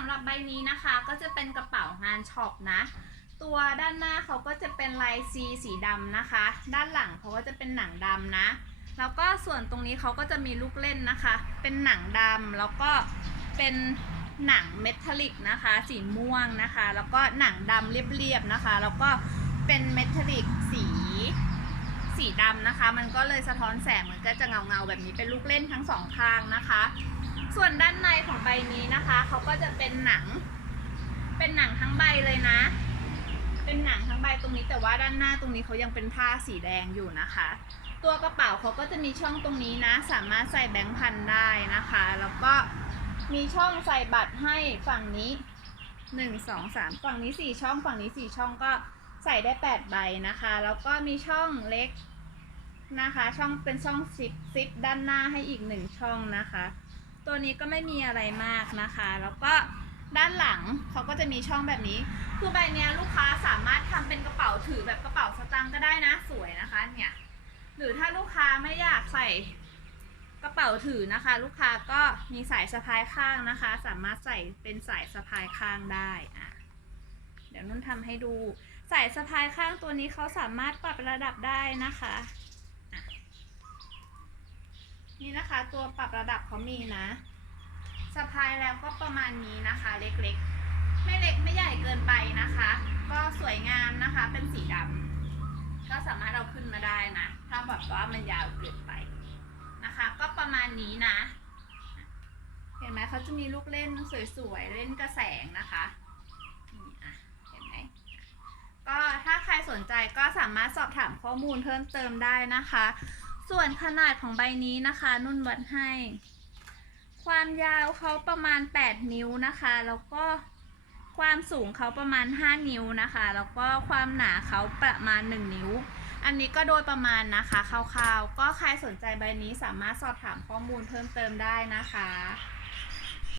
ำหรับใบนี้นะคะก็จะเป็นกระเป๋างานช็อปนะ ตัวด้านหน้าเขาก็จะเป็นลายซีสีดำนะคะ ด้านหลังเขาก็จะเป็นหนังดำนะ แล้วก็ส่วนตรงนี้เขาก็จะมีลูกเล่นนะคะ เป็นหนังดำแล้วก็เป็นหนังเมทัลลิกนะคะ สีม่วงนะคะ แล้วก็หนังดำเรียบๆนะคะ แล้วก็เป็นเมทัลลิกสีสีดำนะคะ มันก็เลยสะท้อนแสงมันก็จะเงาๆแบบนี้เป็นลูกเล่นทั้งสองข้างนะคะ ส่วนด้านในของใบ เขาก็จะเป็นหนัง เป็นหนังทั้งใบเลยนะ เป็นหนังทั้งใบตรงนี้แต่ว่าด้านหน้าตรงนี้เขายังเป็นผ้าสีแดงอยู่นะคะ ตัวกระเป๋าเขาก็จะมีช่องตรงนี้นะ สามารถใส่แบงค์พันได้นะคะ แล้วก็มีช่องใส่บัตรให้ฝั่งนี้หนึ่งสองสามฝั่งนี้สี่ช่องฝั่งนี้สี่ช่องก็ใส่ได้แปดใบนะคะ แล้วก็มีช่องเล็กนะคะ ช่องเป็นช่องซิปซิปด้านหน้าให้อีกหนึ่งช่องนะคะ ตัวนี้ก็ไม่มีอะไรมากนะคะ แล้วก็ด้านหลังเขาก็จะมีช่องแบบนี้ คือใบเนี้ยลูกค้าสามารถทำเป็นกระเป๋าถือแบบกระเป๋าสตางค์ก็ได้นะ สวยนะคะเนี่ยหรือถ้าลูกค้าไม่อยากใส่กระเป๋าถือนะคะ ลูกค้าก็มีสายสะพายข้างนะคะ สามารถใส่เป็นสายสะพายข้างได้อะเดี๋ยวนุ่นทำให้ดู สายสะพายข้างตัวนี้เขาสามารถปรับระดับได้นะคะ นี่นะคะตัวปรับระดับเขามีนะสะพายแล้วก็ประมาณนี้นะคะ เล็กๆ ไม่เล็กไม่ใหญ่เกินไปนะคะ ก็สวยงามนะคะเป็นสีดำก็สามารถเอาขึ้นมาได้นะ ถ้าแบบว่ามันยาวเกินไปนะคะ ก็ประมาณนี้นะ เห็นไหมเขาจะมีลูกเล่นสวยๆ เล่นกระแสงนะคะนี่อะเห็นไหมก็ถ้าใครสนใจก็สามารถสอบถามข้อมูลเพิ่มเติมได้นะคะ ส่วนขนาดของใบนี้นะคะ นุ่นวัดให้ ความยาวเขาประมาณ 8 นิ้วนะคะ แล้วก็ความสูงเขาประมาณ 5 นิ้วนะคะ แล้วก็ความหนาเขาประมาณ 1 นิ้ว อันนี้ก็โดยประมาณนะคะคร่าวๆ ก็ใครสนใจใบนี้สามารถสอบถามข้อมูลเพิ่มเติมได้นะคะ